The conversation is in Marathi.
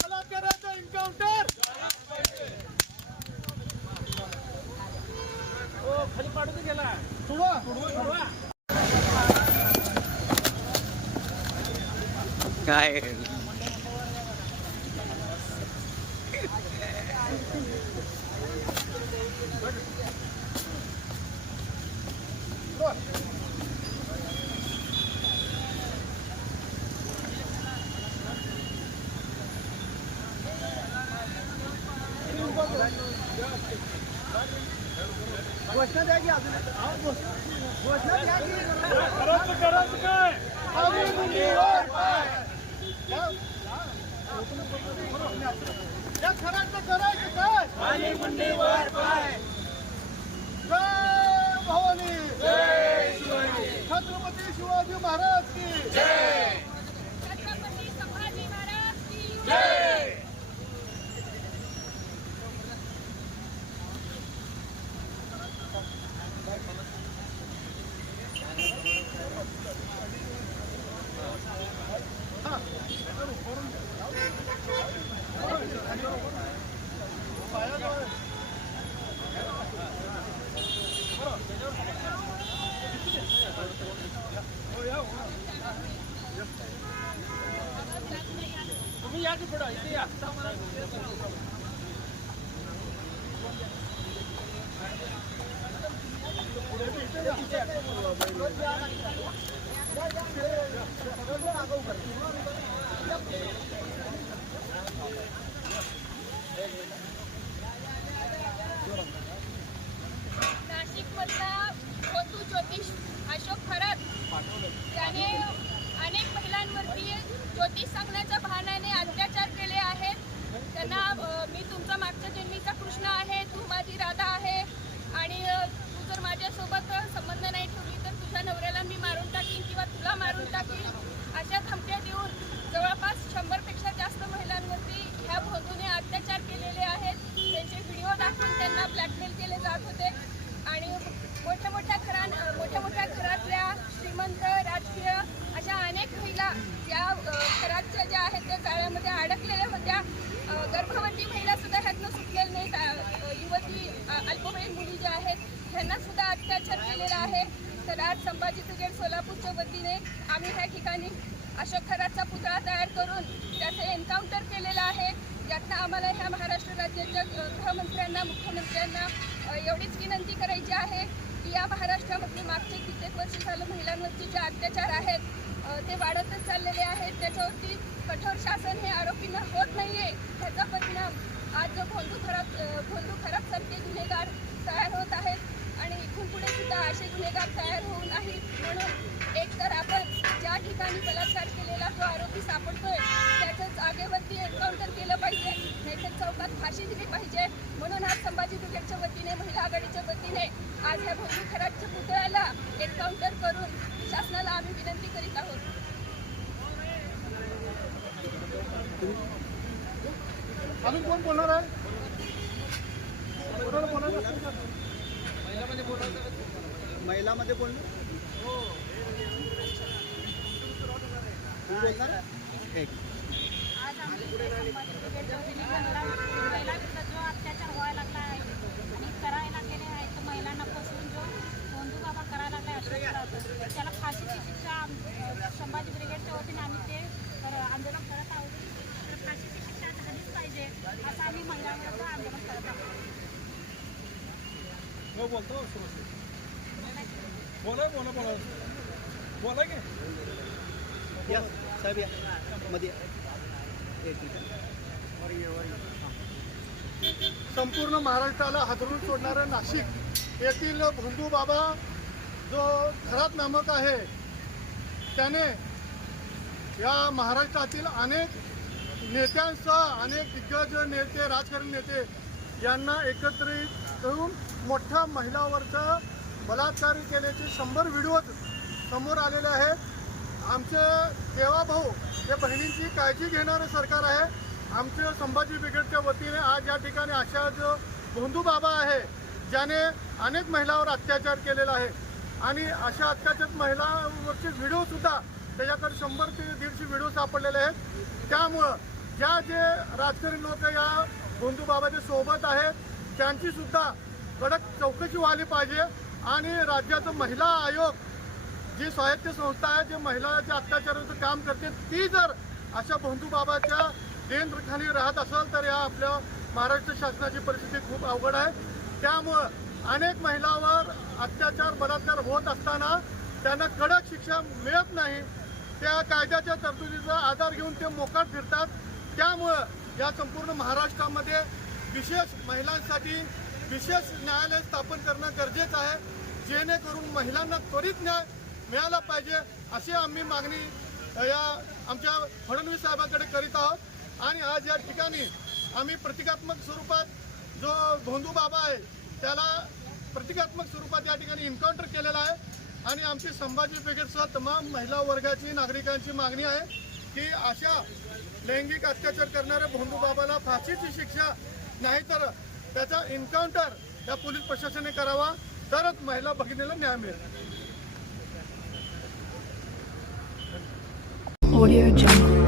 बलात्काराचा एन्काउंटर खाली पाडून गेला काय घोषणा द्या की अजून घोषणा द्या की करायचं काय आम्ही मुंडीवर पाय या खराचं करायचं काय आम्ही मुंडीवर पाय जय भवानी जय शिवाजी छत्रपती शिवाजी महाराज की जय छत्रपती संभाजी महाराज की जय तुम्ही या की पुढे इथे या नाशिक मधला होतू ज्योतिष अशोक खरात त्याने अनेक महिलांवरती ज्योतिष सांगण्याच्या बहाण्याने अत्याचार केले आहेत. त्यांना मी तुमचा मागच्या जन्मीचा कृष्ण आहे, तू माझी राधा आहे आणि तू जर माझ्यासोबत संबंध नाही ठेवली तर तुझ्या नवऱ्याला मी मारून टाकीन किंवा तुला मारून टाकीन अशा धमक्या देऊन जवळपास 100पेक्षा जास्त महिलांवरती ह्या भोंदूने अत्याचार केलेले आहेत. त्यांचे व्हिडिओ दाखवून त्यांना ब्लॅकमेल केले जात होते आणि मोठ्या मोठ्या घरातल्या श्रीमंत राजकीय अशा अनेक महिला या घराच्या ज्या आहेत त्या जाळ्यामध्ये अडकलेल्या होत्या. गर्भवती महिला सुद्धा ह्यातनं सुटलेल्या नाहीत. युवती अल्पवयीन मुली ज्या आहेत ह्यांना सुद्धा अत्याचार केलेला आहे. तर आज संभाजी ब्रिगेड सोलापूरच्या वतीने आम्ही ह्या ठिकाणी अशोक खरातचा पुतळा तयार करून त्याचं एन्काउंटर केलेलं आहे. यातनं आम्हाला ह्या महाराष्ट्र राज्याच्या गृहमंत्र्यांना मुख्यमंत्र्यांना एवढीच विनंती करायची आहे की या महाराष्ट्रामध्ये मागचे कित्येक वर्ष झालं महिलांवरती जे अत्याचार आहेत ते वाढतच चाललेले आहेत. त्याच्यावरती कठोर शासन हे आरोपींना होत नाही आहे. ह्याचा परिणाम आज जो भोंदू खराबसारखे गुन्हेगार तयार होत आहेत आणि इथून पुढे सुद्धा असे गुन्हेगार तयार होऊ नाहीत. म्हणून एकतर आपण ज्या ठिकाणी बलात्कार केलेला जो आरोपी सापडतोय त्याच्याच जागेवरती एन्काउंटर केलं पाहिजे, नाहीतर चौकात फाशी दिली पाहिजे. म्हणून आज संभाजी ब्रिगेडच्या वतीने महिला आघाडीच्या वतीने आज ह्या भोंदू खराबच्या पुतळ्याला एन्काउंटर करून शासनाला आम्ही विनंती करीत आहोत. अजून कोण बोलणार आहे? महिलामध्ये बोलणार आज आम्ही संभाजी ब्रिगेडच्या वतीने महिलांविरुद्ध जो अत्याचार व्हायला लागला आहे आणि करायला गेले आहे तर महिलांना फसवून जो भोंदू बाबा करायला लागला अशोक त्याला फाशीची शिक्षा संभाजी ब्रिगेडच्या वतीने आम्ही ते आंदोलन करत आहोत. तर फाशीची शिक्षा झालीच पाहिजे असं आम्ही महिलांविरुद्ध आंदोलन करत आहोत. बोला की साहेब या मध्ये संपूर्ण महाराष्ट्राला हादरून सोडणारं नाशिक येथील भोंदू बाबा जो खरात नामक आहे त्याने या महाराष्ट्रातील अनेक नेत्यांसह अनेक दिग्गज नेते राजकारणी नेते यांना एकत्रित करून मोठ्या महिलावरचा बलात्कार केल्याचे 100 व्हिडिओ समोर आलेले आहेत. आमचे देवाभाऊ हे बहिणींची काळजी घेणारे सरकार आहे. आमचे संभाजी ब्रिगेडच्या वतीने आज या ठिकाणी अशा जो भोंदू बाबा आहे ज्याने अनेक महिलांवर अत्याचार केलेला आहे आणि अशा अत्याचार महिलांवरचे व्हिडिओ सुद्धा त्याच्याकडे 100 ते 150 व्हिडिओ सापडलेले आहेत. त्यामुळं जे राजकारणी लोक या भोंदू बाबाच्या सोबत आहेत त्यांची सुद्धा कडक चौकशी व्हायला पाहिजे. आणि राज्याचं महिला आयोग जी स्वायत्त संस्था आहे, जे महिलांच्या अत्याचाराचं काम करते, ती जर अशा भोंदू बाबाच्या देणखाली राहत असेल तर या आपल्या महाराष्ट्र शासनाची परिस्थिती खूप अवघड आहे. त्यामुळं अनेक महिलांवर अत्याचार बलात्कार होत असताना त्यांना कडक शिक्षा मिळत नाही. त्या कायद्याच्या तरतुदीचा आधार घेऊन ते मोकाट फिरतात. त्यामुळं या संपूर्ण महाराष्ट्रामध्ये विशेष महिलांसाठी विशेष न्यायालय स्थापन करणं गरजेचं आहे, जेणेकरून महिलांना त्वरित न्याय मिळाला पाहिजे अशी आम्ही मागणी या आमच्या फडणवीस साहेबांकडे करीत आहोत. आणि आज या ठिकाणी आम्ही प्रतिकात्मक स्वरूपात जो भोंदू बाबा आहे त्याला प्रतिकात्मक स्वरूपात या ठिकाणी एन्काउंटर केलेला आहे. आणि आमची संभाजी ब्रिगेडसह तमाम महिला वर्गाची नागरिकांची मागणी आहे की अशा लैंगिक अत्याचार करणाऱ्या भोंदू बाबाला फाशीची शिक्षा नाहीतर त्याचा एन्काउंटर या पोलीस प्रशासनाने करावा, तरच महिला भगिनीला न्याय मिळेल. Audio Jungle.